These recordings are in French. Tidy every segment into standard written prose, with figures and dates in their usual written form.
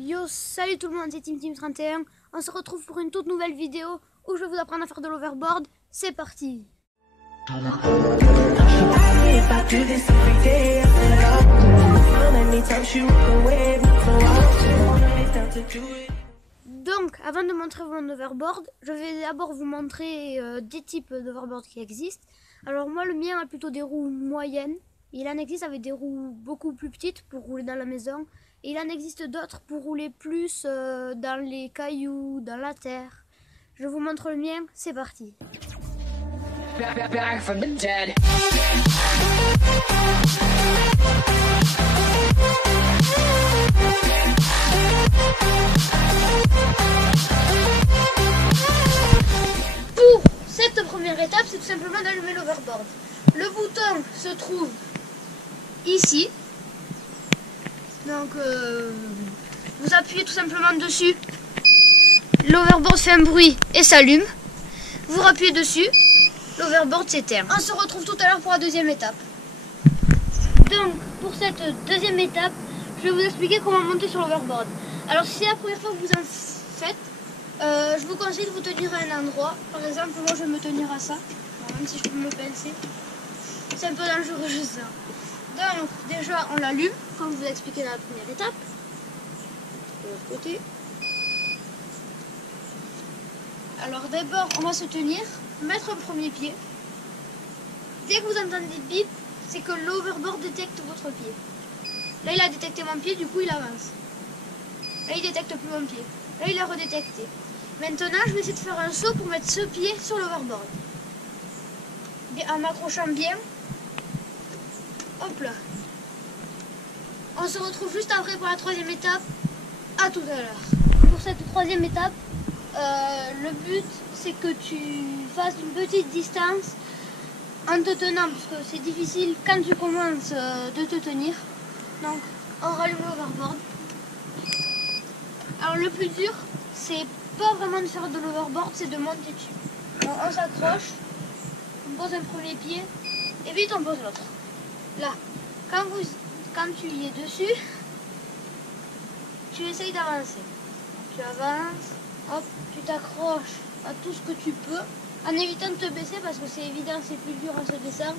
Yo, salut tout le monde, c'est TeamTeam31. On se retrouve pour une toute nouvelle vidéo où je vais vous apprendre à faire de l'overboard. C'est parti. Donc, avant de montrer mon overboard, je vais d'abord vous montrer des types d'overboard qui existent. Alors moi, le mien a plutôt des roues moyennes. Il en existe avec des roues beaucoup plus petites pour rouler dans la maison. Et il en existe d'autres pour rouler plus dans les cailloux, dans la terre. Je vous montre le mien, c'est parti. Back from the dead. Pour cette première étape, c'est tout simplement d'allumer l'overboard. Le bouton se trouve ici. Donc vous appuyez tout simplement dessus. L'overboard fait un bruit et s'allume. Vous rappuyez dessus. L'overboard s'éteint. On se retrouve tout à l'heure pour la deuxième étape. Donc pour cette deuxième étape, je vais vous expliquer comment monter sur l'overboard. Alors si c'est la première fois que vous en faites, je vous conseille de vous tenir à un endroit. Par exemple, moi je vais me tenir à ça. Bon, même si je peux me pincer. C'est un peu dangereux ça. Donc déjà on l'allume, comme je vous ai expliqué dans la première étape. De l'autre côté. Alors d'abord on va se tenir, mettre un premier pied. Dès que vous entendez des bip, c'est que l'overboard détecte votre pied. Là il a détecté mon pied, du coup il avance. Là il détecte plus mon pied. Là il a redétecté. Maintenant je vais essayer de faire un saut pour mettre ce pied sur l'overboard. En m'accrochant bien. Hop là. On se retrouve juste après pour la troisième étape. À tout à l'heure. Pour cette troisième étape, le but c'est que tu fasses une petite distance en te tenant, parce que c'est difficile quand tu commences de te tenir. Donc on rallume l'overboard. Alors le plus dur, c'est pas vraiment de faire de l'overboard, c'est de monter dessus. Donc, on s'accroche, on pose un premier pied et vite on pose l'autre. Là, quand tu y es dessus, tu essayes d'avancer. Tu avances, hop, tu t'accroches à tout ce que tu peux, en évitant de te baisser parce que c'est évident, c'est plus dur en se baissant.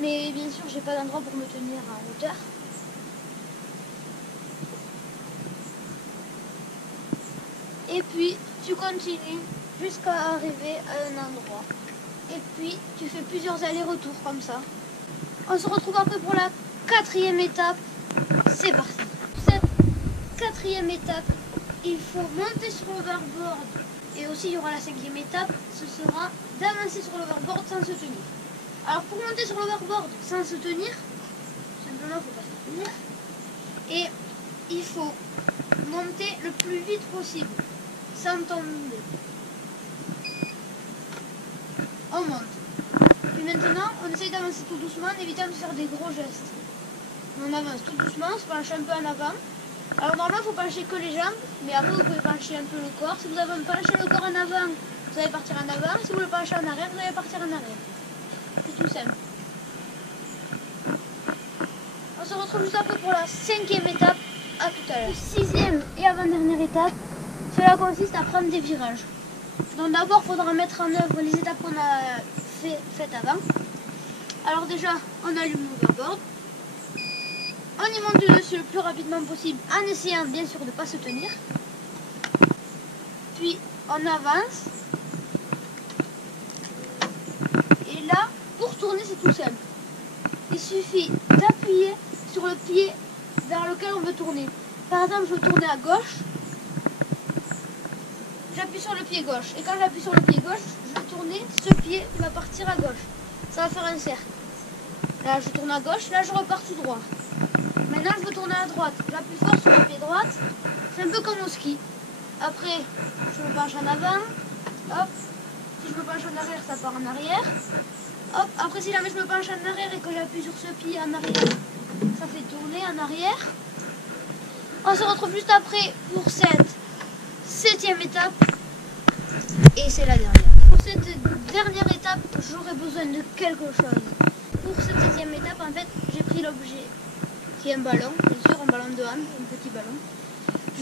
Mais bien sûr, j'ai pas d'endroit pour me tenir en hauteur. Et puis, tu continues jusqu'à arriver à un endroit. Et puis, tu fais plusieurs allers-retours comme ça. On se retrouve après pour la quatrième étape. C'est parti. Cette quatrième étape, il faut monter sur l'overboard. Et aussi, il y aura la cinquième étape. Ce sera d'avancer sur l'overboard sans se tenir. Alors, pour monter sur l'overboard sans se tenir, simplement, il ne faut pas se tenir. Et il faut monter le plus vite possible, sans tomber. On monte. Puis maintenant, on essaye d'avancer tout doucement en évitant de faire des gros gestes. On avance tout doucement, on se penche un peu en avant. Alors normalement, il faut pencher que les jambes, mais après vous pouvez pencher un peu le corps. Si vous avez penché le corps en avant, vous allez partir en avant. Si vous le penchez en arrière, vous allez partir en arrière. C'est tout simple. On se retrouve juste après pour la cinquième étape. À tout à l'heure. Sixième et avant-dernière étape, cela consiste à prendre des virages. Donc d'abord, il faudra mettre en œuvre les étapes qu'on a faites avant. Alors déjà, on allume l'overboard. On y monte dessus le plus rapidement possible en essayant bien sûr de ne pas se tenir. Puis on avance. Et là, pour tourner, c'est tout simple. Il suffit d'appuyer sur le pied vers lequel on veut tourner. Par exemple, je veux tourner à gauche. J'appuie sur le pied gauche. Et quand j'appuie sur le pied gauche, je vais tourner, ce pied va partir à gauche. Ça va faire un cercle. Là, je tourne à gauche, là, je repars tout droit. Maintenant, je veux tourner à droite. J'appuie fort sur le pied droite. C'est un peu comme au ski. Après, je me penche en avant. Hop. Si je me penche en arrière, ça part en arrière. Hop. Après, si jamais je me penche en arrière et que j'appuie sur ce pied en arrière, ça fait tourner en arrière. On se retrouve juste après pour cette septième étape. Et c'est la dernière. Pour cette dernière étape, j'aurais besoin de quelque chose. Pour cette septième étape, en fait, j'ai pris l'objet qui est un ballon, bien sûr, un ballon de hand, un petit ballon.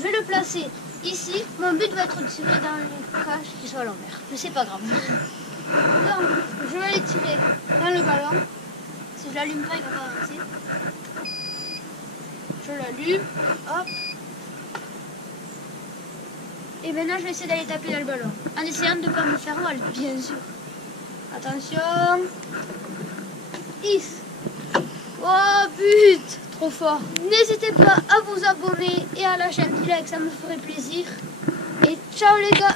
je vais le placer ici. Mon but va être de tirer dans les cages qui sont à l'envers. Mais c'est pas grave. Donc, je vais les tirer dans le ballon. Si je l'allume pas, il va pas avancer. Je l'allume. Hop. Et maintenant, je vais essayer d'aller taper dans le ballon. En essayant de ne pas me faire mal, bien sûr. Attention. Is. Oh, but. Trop fort. N'hésitez pas à vous abonner et à lâcher un petit like, ça me ferait plaisir. Et ciao les gars.